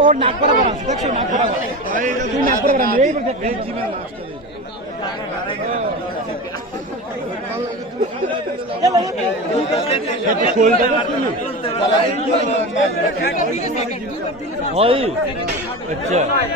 ওর নাক করা বড় আছে দেখছো নাক করা তুই নাক করা এই अच्छा